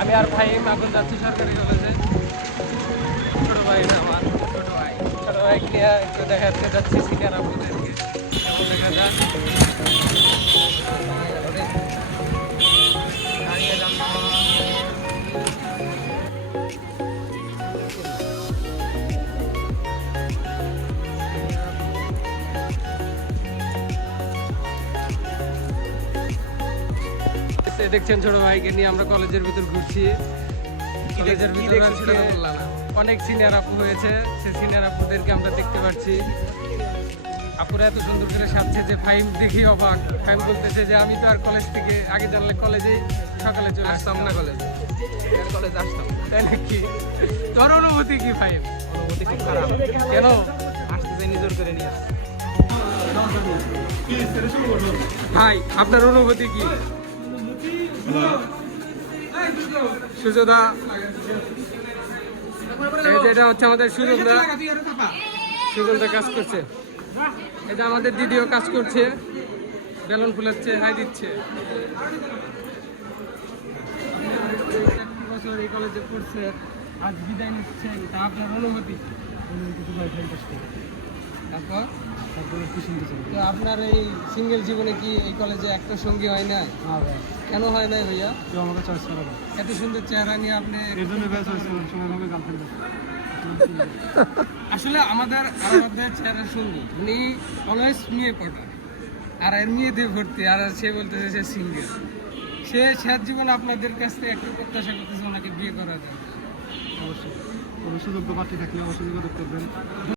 আমি আর ভাই এখন যাচ্ছি সরকারি কলেজে। ছোট ভাই না আমার, ছোট ভাই নিয়ে একটু দেখাতে যাচ্ছি সিনিয়র আপুদেরকে, কেমন দেখা যাক। দেখছেন ছোট ভাইকে নিয়ে আমরা কলেজের ভিতর ঘুরছি। কলেজের ভিতরে অনেক সিনিয়র আপু হয়েছে, সেই সিনিয়র আপুদেরকে আমরা দেখতে পাচ্ছি। আপুরা এত সুন্দর করে সাজছে যে ফাইম দেখি অবাক। ফাইম বলতেছে যে আমি তো আর কলেজ থেকে আগে জানলে কলেজেই সকালে চলে আসতাম না, কলেজে আসতাম, তাই নাকি? তোর অনুভূতি কি ফাইম? অনুভূতি খুব খারাপ। কেন? আসতে যাই নিজের করে নিয়ে আসছি। ভাই আপনার অনুভূতি কি? সুজদা, এটা হচ্ছে আমাদের সুজলদা। সুজলদা কাজ করছে, এটা আমাদের দিদিও কাজ করছে, বেলুন ফুলাচ্ছে, হাই দিচ্ছে। বছর এই কলেজে পড়ছে, আজ বিদায় নিচ্ছেন, তা আপনার অনুমতি? তারপর তো আপনার এই সিঙ্গেল জীবনে কি এই কলেজে একটা সঙ্গী হয় না? কেন হয় না ভাইয়া? আমাকে চয়েস করা, এত সুন্দর চেহারা নিয়ে আপনি আসলে আমাদের চেহারা সুন্দর, উনি অলওয়েজ মেয়ে পটা, আর এর মেয়ে দিয়ে ভর্তি, আর সে বলতেছে সে সিঙ্গেল। সে শেষ জীবনে আপনাদের কাছ থেকে একটু প্রত্যাশা করতেছে ওনাকে বিয়ে করা যায়। অবশ্যই সুযোগ্য প্রার্থী থাকলে অবশ্যই যোগাযোগ করবেন।